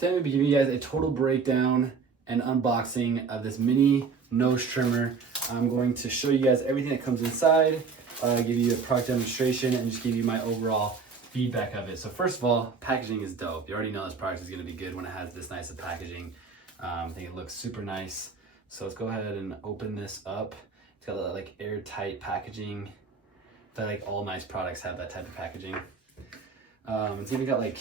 Today I'm going to be giving you guys a total breakdown and unboxing of this mini nose trimmer. I'm going to show you guys everything that comes inside, give you a product demonstration, and just give you my overall feedback of it. So first of all, packaging is dope. You already know this product is going to be good when it has this nice of packaging. I think it looks super nice. So let's go ahead and open this up. It's got that like airtight packaging. I feel like all nice products have that type of packaging. It's even got like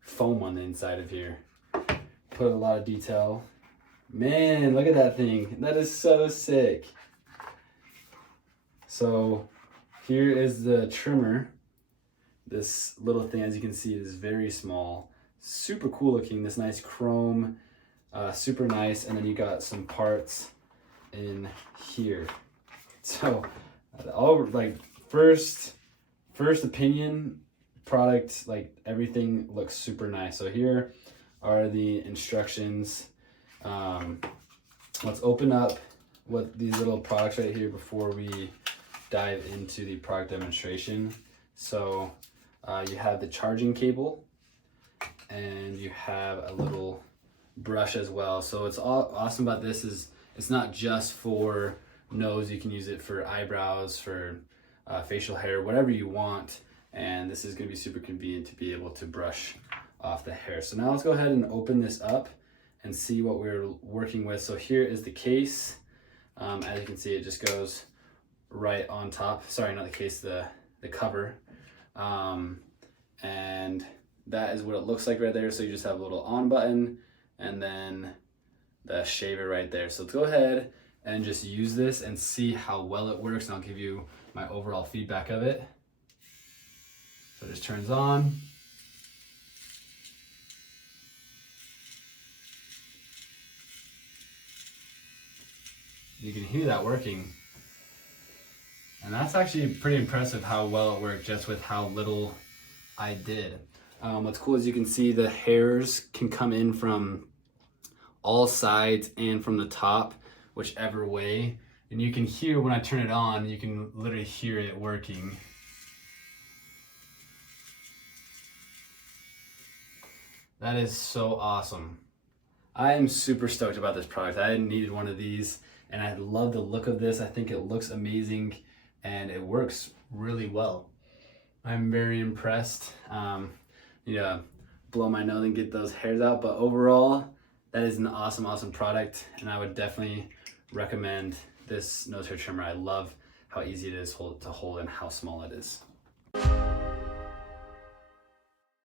foam on the inside of here. Put a lot of detail. Man, look at that thing. That is so sick. So here is the trimmer. This little thing, as you can see, is very small. Super cool looking, this nice chrome, super nice. And then you got some parts in here. So all like first opinion, product, like everything looks super nice. So here are the instructions. Let's open up what these little products right here before we dive into the product demonstration. So you have the charging cable and you have a little brush as well. So it's all awesome about this is it's not just for nose. You can use it for eyebrows, for facial hair, whatever you want. And this is going to be super convenient to be able to brush off the hair. So now let's go ahead and open this up and see what we're working with. So here is the case. As you can see, it just goes right on top. Sorry, not the case, the cover. And that is what it looks like right there. So you just have a little on button and then the shaver right there. So let's go ahead and just use this and see how well it works. And I'll give you my overall feedback of it. So it just turns on. You can hear that working. And that's actually pretty impressive how well it worked just with how little I did. What's cool is you can see the hairs can come in from all sides and from the top, whichever way. And you can hear when I turn it on, you can literally hear it working. That is so awesome. I am super stoked about this product. I needed one of these and I love the look of this. I think it looks amazing and it works really well. I'm very impressed. Yeah, blow my nose and get those hairs out, but overall, that is an awesome product and I would definitely recommend this nose hair trimmer. I love how easy it is to hold and how small it is.